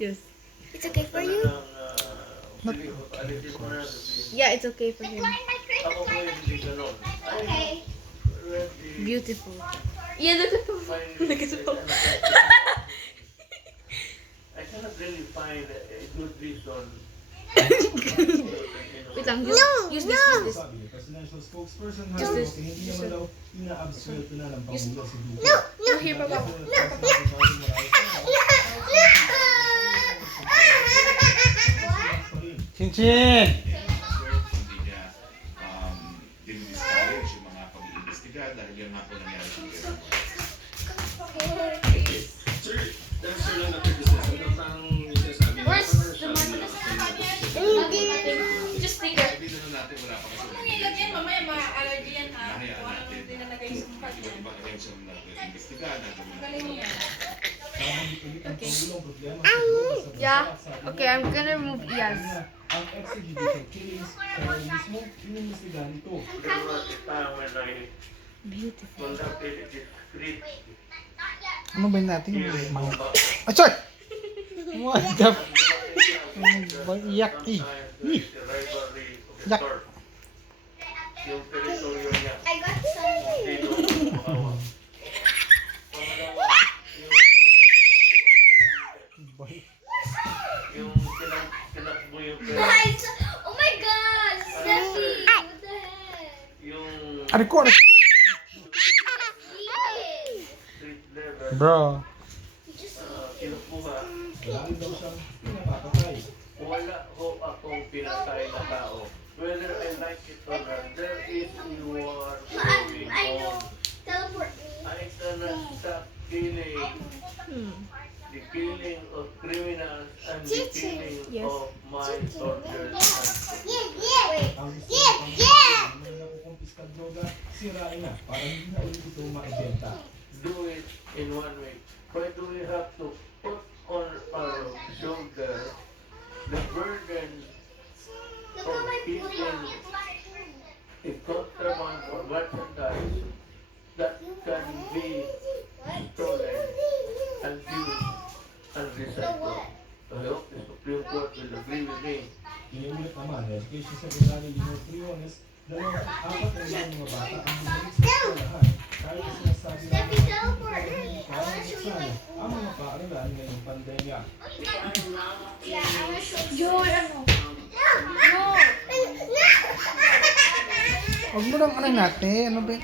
Yes. It's okay for you? Yeah, it's okay for him. Ako po yung hindi ganun. Okay. Beautiful. Yeah, look at him. Look at him. I cannot really find a good reason. Wait lang. No, Use no. this. Sabi ni presidential spokesperson Just this. Harry Roque, hindi naman daw ina-absuelto na ng Pangulo si Duque. No, no. Here, Papa. Chinchin! Hindi niya din-discourage yung mga pag-iimbestiga dahil yan nga po nangyari sa Quezon. Sir, that's sir lang na criticism na parang sinasabi na Where's parang the sabi na Just stick it. Hindi na natin wala pa kasi. Kung ilagyan, mamaya ma-allergy yan ha. Nahayaan Kung ano natin. dinalagay sa mukha niya. Iba attention na imbestiga na Galing mo yan. Okay. Yeah. Okay, I'm gonna remove yes. Ang extrajudicial killings pero mismo inimbestigahan ito. There was a time when I Beautiful. conducted a discreet Ano ba natin yung hearing mga... about Achoy! What the... Yak eh. the rivalry of the Yak. turf. Yung teritoryo niya. I got some. Dito makawa. Pangalawa, yung tinakbo yung Guys, oh my God, Steffi, what the heck? yung Record! street level Bro. kinukuha. Lagi daw siyang pinapapatay. Wala ho akong pinatay na tao. Whether I like it or not, there is war going I know. on. Teleport me. I cannot stop killing. The killing of criminals and the killing Yes. of my soldiers. Wait. Ang gusto ng Pangulo, yung nakukumpiskang droga, sirain na para hindi na ulit ito maibenta. Do it in one way. Why do we have to put on our shoulder the burden Look how my keeping a contraband or merchandise that can be stolen and used and recycled? I hope the Supreme Court will agree with me. Iniulit naman, Education Secretary Lino Briones, apat na ilang mga bata ang bumalik sa eskwelahan kahit na sinasabi na Steffi, teleport me. I want to show you my ang mga paaralan ngayong pandemya. Yeah, I want to show you. Yo, ano? No. Huwag mo lang ano natin. Ano ba?